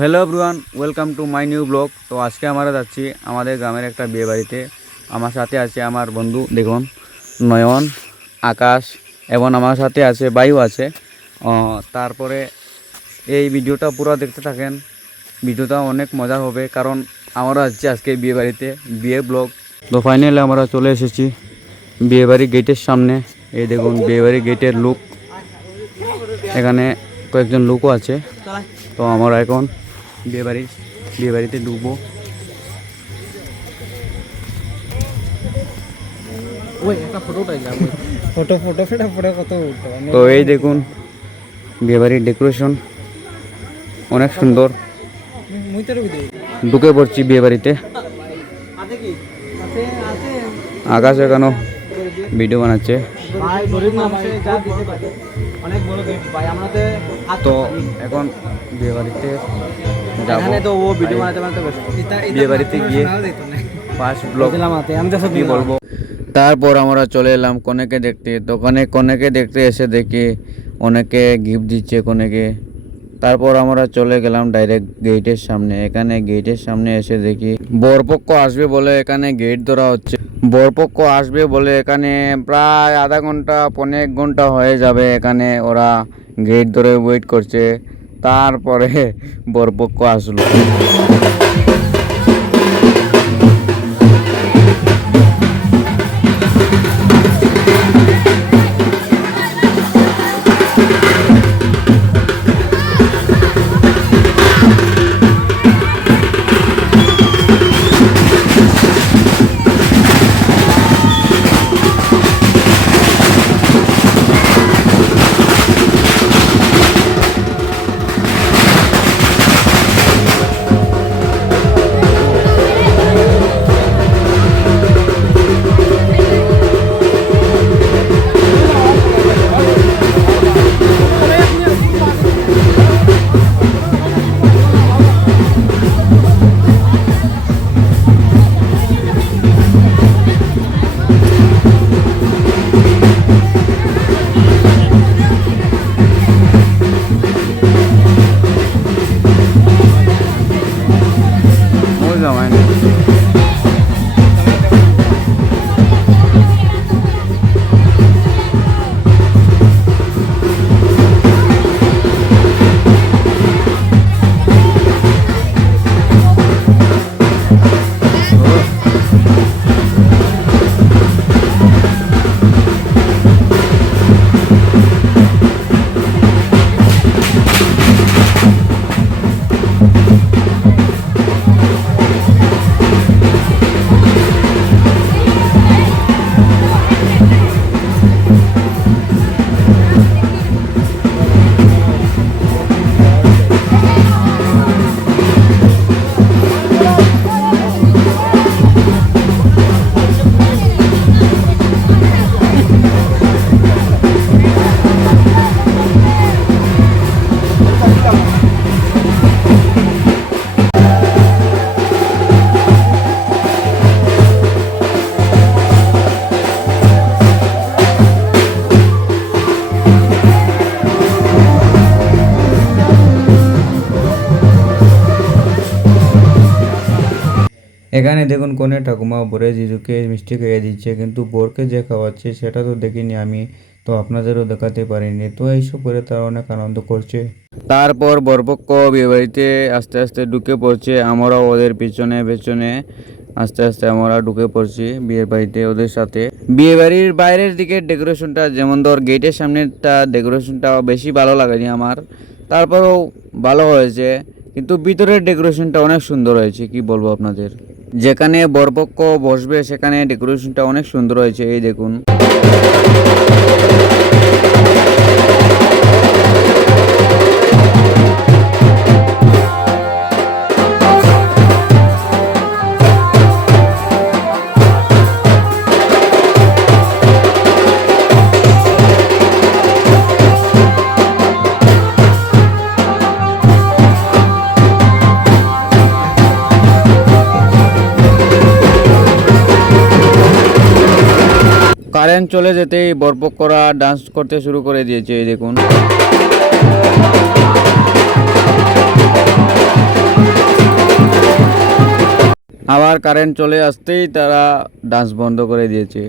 Hello everyone, welcome to my new blog. তো আজকে আমরা যাচ্ছি আমাদের গ্রামের একটা বিয়ে বাড়িতে। আমার সাথে আছে আমার বন্ধু দেখুন নয়ন, আকাশ এবং আমার সাথে আছে বায়ু আছে। তারপরে এই ভিডিওটা পুরো দেখতে থাকেন, ভিডিওটা অনেক মজা হবে কারণ আমরা যাচ্ছি আজকে বিয়ে বাড়িতে, বিয়ে ব্লগ। তো ফাইনালি আমরা চলে এসেছি বিয়েবাড়ি গেটের সামনে। এই দেখুন বিয়েবাড়ি গেটের লুক, এখানে কয়েকজন লোকও আছে। তো আমরা এখন বিয়েবাড়িতে ঢুকবো। তো এই দেখুন বিয়েবাড়ির ডেকোরেশন অনেক সুন্দর। ঢুকে পড়ছি বিয়েবাড়িতে। আকাশ এখানে ভিডিও বানাচ্ছে। তো এখন বিয়েবাড়িতে যাবো। বিয়েবাড়িতে গিয়ে ফার্স্ট ব্লগ কি বলবো। তারপর আমরা চলে এলাম কনেকে দেখতে। তো কনেকে দেখতে এসে দেখি অনেকে গিফট দিচ্ছে কনেকে। তারপর আমরা চলে গেলাম ডাইরেক্ট গেটের সামনে। এখানে গেটের সামনে এসে দেখি বরপক্ষ আসবে বলে এখানে গেট ধরা হচ্ছে। বরপক্ষ আসবে বলে এখানে প্রায় আধা ঘন্টা পৌনে 1 ঘন্টা হয়ে যাবে। এখানে ওরা গেট ধরে ওয়েট করছে। তারপরে বরপক্ষ আসলো। এখানে দেখুন কনে ঠাকুমা বরে জিজুকে মিষ্টি খাইয়ে দিচ্ছে, কিন্তু বরকে যে খাওয়াচ্ছে সেটা তো দেখিনি আমি, তো আপনাদেরও দেখাতে পারিনি। তো এইসব করে তারা অনেক আনন্দ করছে। তারপর বরপক্ষ বিয়েবাড়িতে আস্তে আস্তে ঢুকে পড়ছে। আমরাও ওদের পিছনে পেছনে আস্তে আস্তে আমরা ঢুকে পড়ছি বিয়ের বাড়িতে ওদের সাথে। বিয়ে বাড়ির বাইরের দিকে ডেকোরেশনটা যেমন ধর গেটের সামনেরটা ডেকোরেশনটা বেশি ভালো লাগেনি আমার, তারপরেও ভালো হয়েছে। কিন্তু ভিতরের ডেকোরেশনটা অনেক সুন্দর হয়েছে, কি বলবো আপনাদের। যেখানে বরপক্ষ বসবে সেখানে ডেকোরেশনটা অনেক সুন্দর হয়েছে। এই দেখুন কারেন্ট চলে যেতেই বরপক্ষরা ডান্স করতে শুরু করে দিয়েছে। এই দেখুন। আবার কারেন্ট চলে আসতেই তারা ডান্স বন্ধ করে দিয়েছে।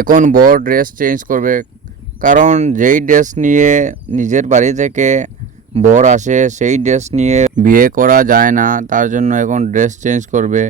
এখন বর ড্রেস চেঞ্জ করবে, কারণ যেই ড্রেস নিয়ে নিজের বাড়ি থেকে বর আসে সেই ড্রেস নিয়ে বিয়ে করা যায় না, তার জন্য এখন ড্রেস চেঞ্জ করবে।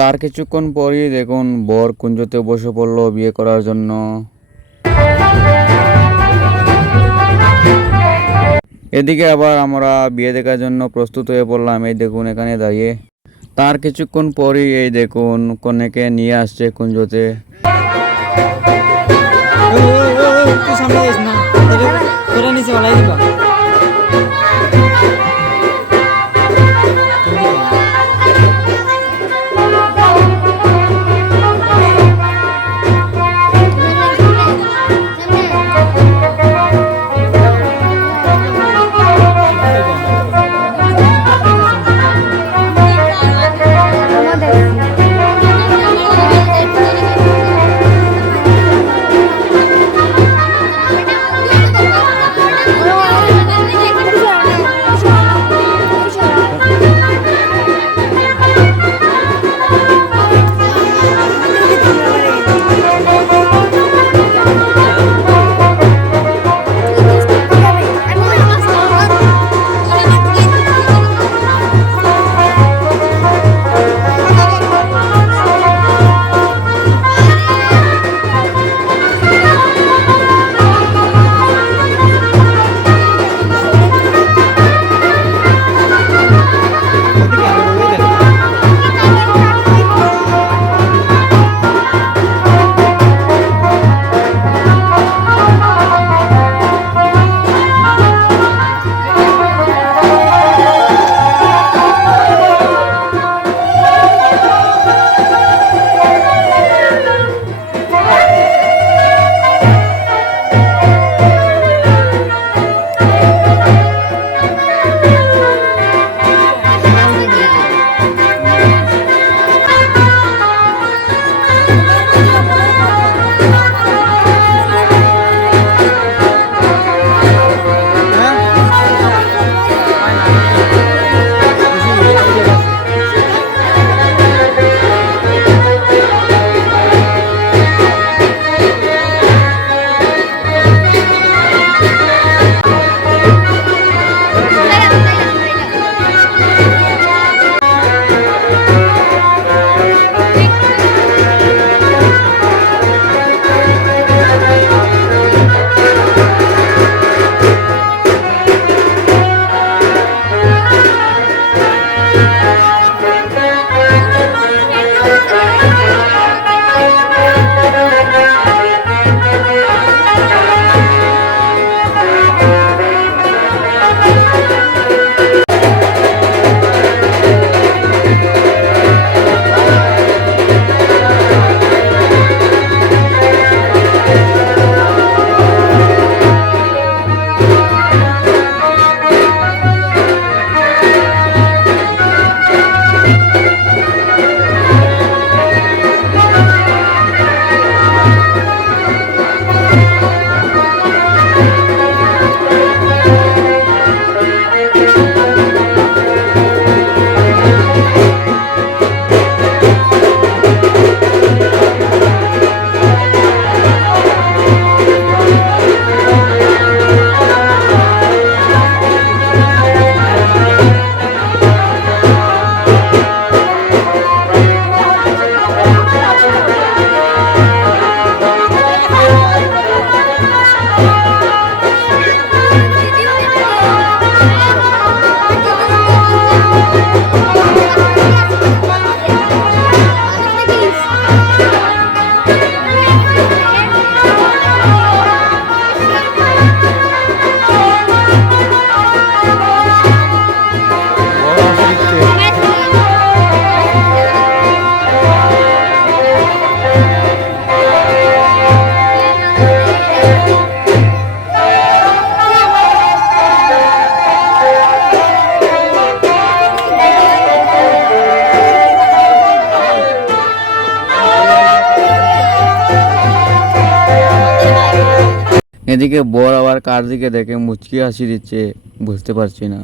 তার কিছুক্ষণ পরই দেখুন বর কুঞ্জতে বসে পড়লো বিয়ে করার জন্য। এদিকে আবার আমরা বিয়ে দেখার জন্য প্রস্তুত হয়ে পড়লাম, এই দেখুন এখানে দাঁড়িয়ে। তার কিছুক্ষণ পরই এই দেখুন কনেকে নিয়ে আসছে কুঞ্জতে। এদিকে বর আবার কার দিকে দেখে মুচকি হাসি দিচ্ছে বুঝতে পারছি না।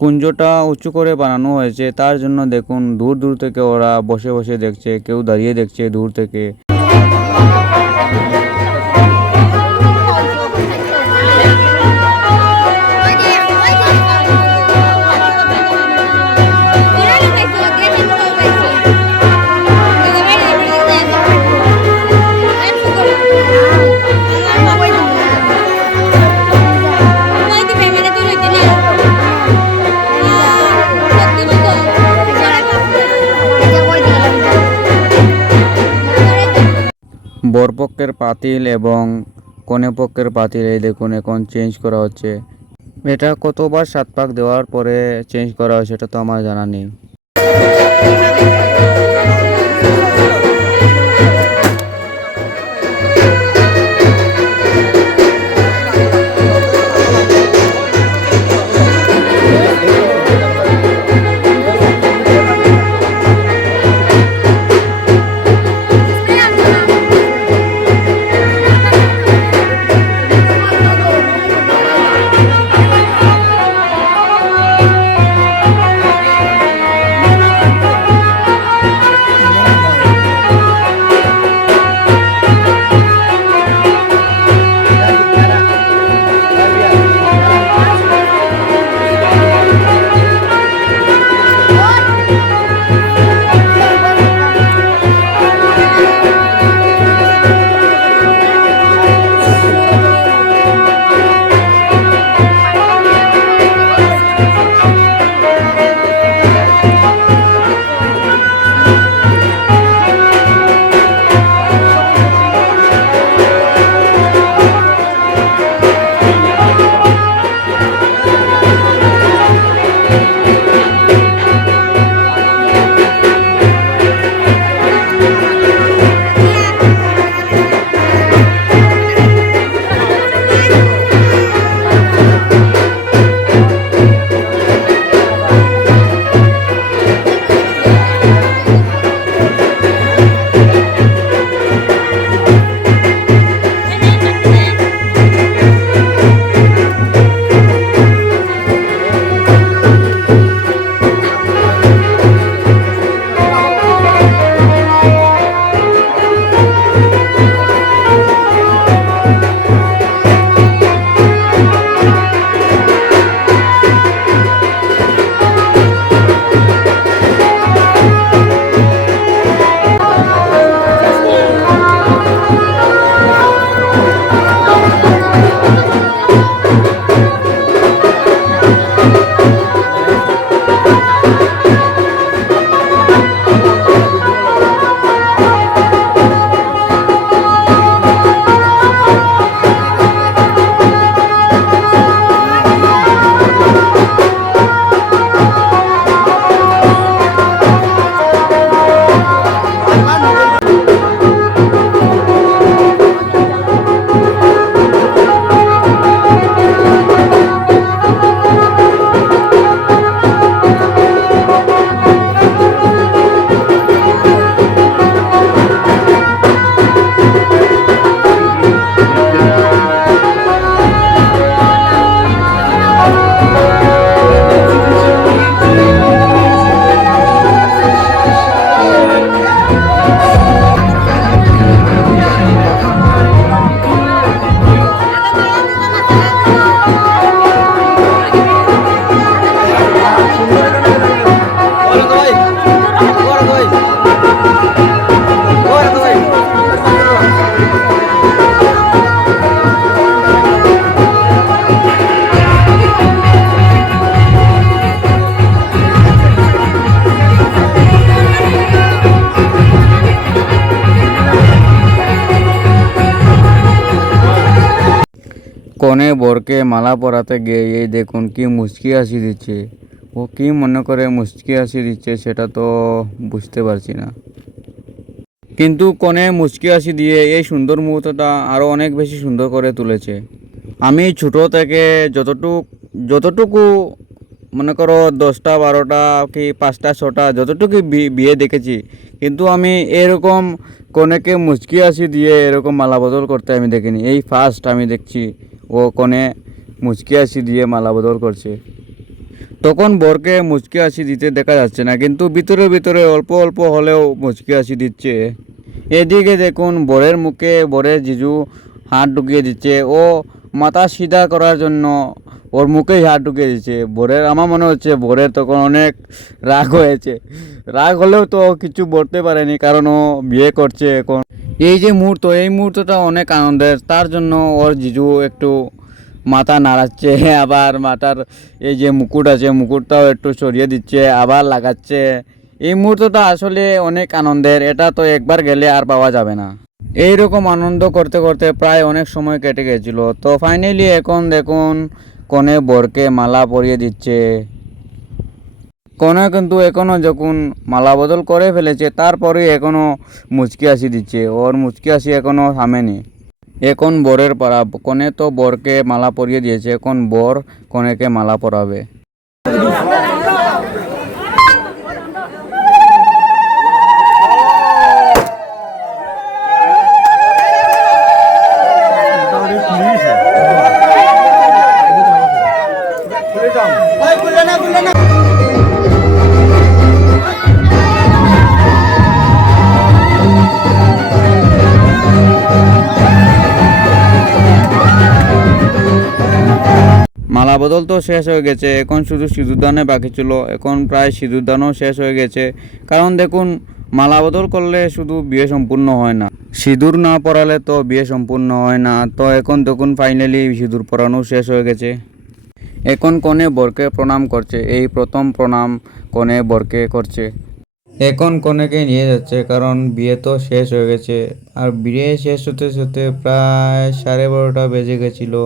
কুঞ্জটা উঁচু করে বানানো হয়েছে, তার জন্য দেখুন দূর দূর থেকে ওরা বসে বসে দেখছে, কেউ দাঁড়িয়ে দেখছে দূর থেকে। বরপক্ষের পাতিল এবং কনেপক্ষের পাতিল এই দেখুন এখন চেঞ্জ করা হচ্ছে। এটা কতবার 7 পাক দেওয়ার পরে চেঞ্জ করা হয় সেটা তো আমার জানা নেই। কনে বরকে মালা পরাতে গিয়ে এই দেখুন কি মুচকি হাসি দিচ্ছে। ও কি মনে করে মুচকি হাসি দিচ্ছে সেটা তো বুঝতে পারছি না, কিন্তু কনে মুচকি হাসি দিয়ে এই সুন্দর মুহূর্তটা আরও অনেক বেশি সুন্দর করে তুলেছে। আমি ছোট থেকে যতটুকু মনে করো 10টা 12টা কি 5টা 6টা যতটুকু বিয়ে দেখেছি, কিন্তু আমি এরকম কনেকে মুচকি হাসি দিয়ে এরকম মালা বদল করতে আমি দেখিনি। এই ফার্স্ট আমি দেখছি ও কনে মুচকি হাসি দিয়ে মালা বদল করছে। তখন বরকে মুচকি হাসি দিতে দেখা যাচ্ছে না, কিন্তু ভিতরে ভিতরে অল্প অল্প হলেও মুচকি হাসি দিচ্ছে। এদিকে দেখুন বরের মুখে বরের জিজু হাত ঢুকিয়ে দিচ্ছে। ও মাথা সিধা করার জন্য ওর মুখেই হাত ঢুকিয়ে দিচ্ছে বরের। আমার মনে হচ্ছে বরের তখন অনেক রাগ হয়েছে। রাগ হলেও তো কিছু বলতে পারেনি, কারণ ও বিয়ে করছে এখন। এই যে মুহূর্ত, এই মুহূর্তটা অনেক আনন্দের, তার জন্য ওর জিজু একটু মাথা নাড়াচ্ছে, আবার মাথার এই যে মুকুট আছে মুকুটটাও একটু সরিয়ে দিচ্ছে, আবার লাগাচ্ছে। এই মুহূর্তটা আসলে অনেক আনন্দের, এটা তো একবার গেলে আর পাওয়া যাবে না। এই রকম আনন্দ করতে করতে প্রায় অনেক সময় কেটে গেছিল। তো ফাইনালি এখন দেখুন কনে বরকে মালা পরিয়ে দিচ্ছে। কনে কিন্তু এখনও যখন মালা বদল করে ফেলেছে তারপরে এখনও মুচকি হাসি দিচ্ছে, ওর মুচকি হাসি এখনও থামেনি। এখন বরের পাড়া, কনে তো বরকে মালা পরিয়ে দিয়েছে, এখন বর কনেকে মালা পরাবে। মালা বদল তো শেষ হয়ে গেছে, এখন শুধু সিঁদুরদানে বাকি ছিল। এখন প্রায় সিঁদুরদানও শেষ হয়ে গেছে, কারণ দেখুন মালা বদল করলে শুধু বিয়ে সম্পূর্ণ হয় না, সিঁদুর না পরালে তো বিয়ে সম্পূর্ণ হয় না। তো এখন দেখুন ফাইনালি সিঁদুর পরানো শেষ হয়ে গেছে। এখন কনে বরকে প্রণাম করছে, এই প্রথম প্রণাম কনে বরকে করছে। এখন কনেকে নিয়ে যাচ্ছে, কারণ বিয়ে তো শেষ হয়ে গেছে। আর বিয়ে শেষ হতে হতে প্রায় 12:30 বেজে গেছিলো।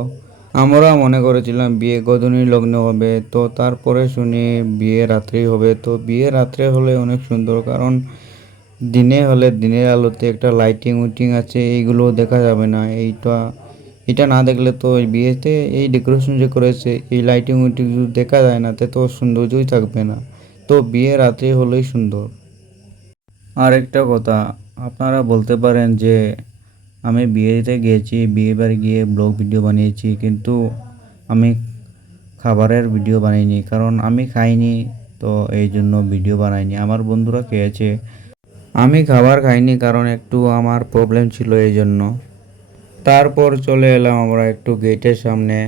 আমরা মনে করেছিলাম বিয়ে গধূলি লগ্নে হবে, তো তারপরে শুনি বিয়ে রাত্রেই হবে। তো বিয়ে রাত্রে হলে অনেক সুন্দর, কারণ দিনে হলে দিনের আলোতে একটা লাইটিং উইটিং আছে, এইগুলো দেখা যাবে না। এটা না দেখলে তো ওই বিয়েতে এই ডেকোরেশন যে করেছে এই লাইটিং উইটিং যদি দেখা যায় না তো সৌন্দর্যই থাকবে না। তো বিয়ে রাত্রে হলেই সুন্দর। আর একটা কথা, আপনারা বলতে পারেন যে আমি বিয়েতে গিয়েছি, বিয়ে বাড়ি গিয়ে ব্লগ ভিডিও বানিয়েছি, কিন্তু আমি খাবারের ভিডিও বানাইনি, কারণ আমি খাইনি। তো এই জন্য ভিডিও বানাইনি, আমার বন্ধুরা খেয়েছে। আমি খাবার খাইনি কারণ একটু আমার প্রবলেম ছিল, এই জন্য। তারপর চলে এলাম আমরা একটু গেটের সামনে।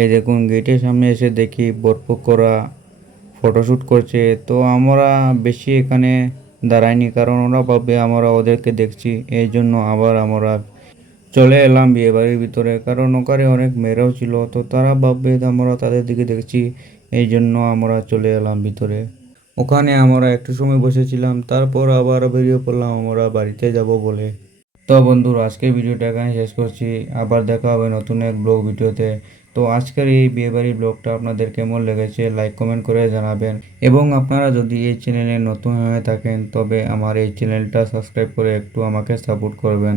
এই দেখুন গেটের সামনে এসে দেখি বরপক্ষরা ফটোশ্যুট করছে। তো আমরা বেশি এখানে দাঁড়াইনি, কারণ ওরা ভাববে আমরা ওদেরকে দেখছি, এই জন্য আবার আমরা চলে এলাম বিয়েবাড়ির ভিতরে, কারণ ওখানে অনেক মেয়েরাও ছিল, তো তারা ভাববে আমরা তাদের দিকে দেখছি, এই জন্য আমরা চলে এলাম ভিতরে। ওখানে আমরা একটু সময় বসেছিলাম, তারপর আবার বেরিয়ে পড়লাম আমরা বাড়িতে যাব বলে। তো বন্ধুরা আজকে ভিডিওটা এখানে শেষ করছি, আবার দেখা হবে নতুন এক ব্লগ ভিডিওতে। তো আজকের এই বিয়েবাড়ির ব্লগটা আপনাদের কেমন লেগেছে লাইক কমেন্ট করে জানাবেন, এবং আপনারা যদি এই চ্যানেলে নতুন হয়ে থাকেন তবে আমার এই চ্যানেলটা সাবস্ক্রাইব করে একটু আমাকে সাপোর্ট করবেন।